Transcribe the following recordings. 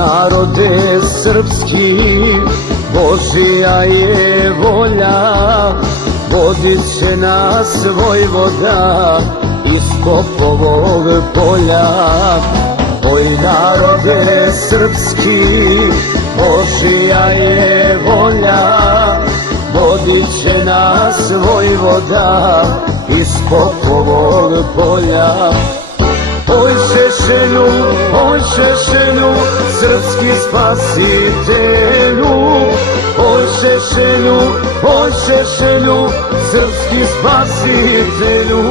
narode srpski, Božija je volja, vodit će nas vojvoda iz Popovog polja. Oj narode srpski, Božija je volja, vodit će nas vojvoda iz Popovog polja. Oj Šešelju, oj Šešelju, srpski spasitelju. Oj Šešelju, oj Šešelju, srpski spasitelju.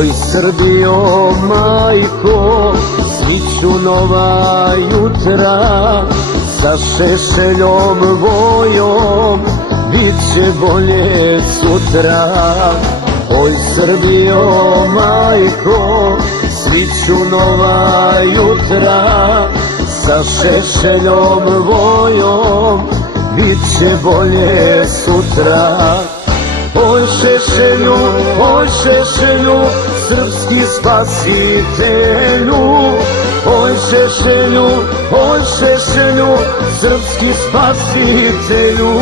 Oj Srbijo, majko, sviću nova jutra, sa Šešeljom vojom bit će bolje sutra. Oj Srbijo, majko, sviću nova jutra, sa Šešeljom vojom bit će bolje sutra. Oj Šešelju, oj Šešelju, srpski spasitelju. Oj Šešelju, oj Šešelju, srpski spasitelju.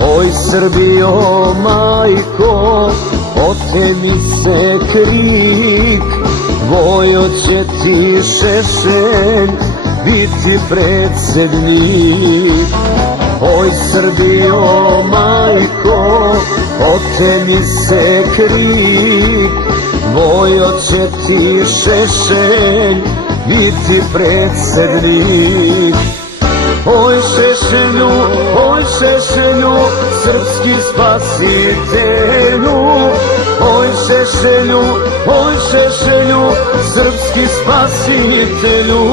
Oj Srbijo, majko, otemi se krik, Vojo će ti Šešelj biti predsednik. Oj Srbijo, majko, otemi se krik, Vojo će ti Šešelj biti predsednik. Oj Šešelju, oj Šešelju, srpski spasitelju. Oj Šešelju, oj Šešelju, srpski spasitelju.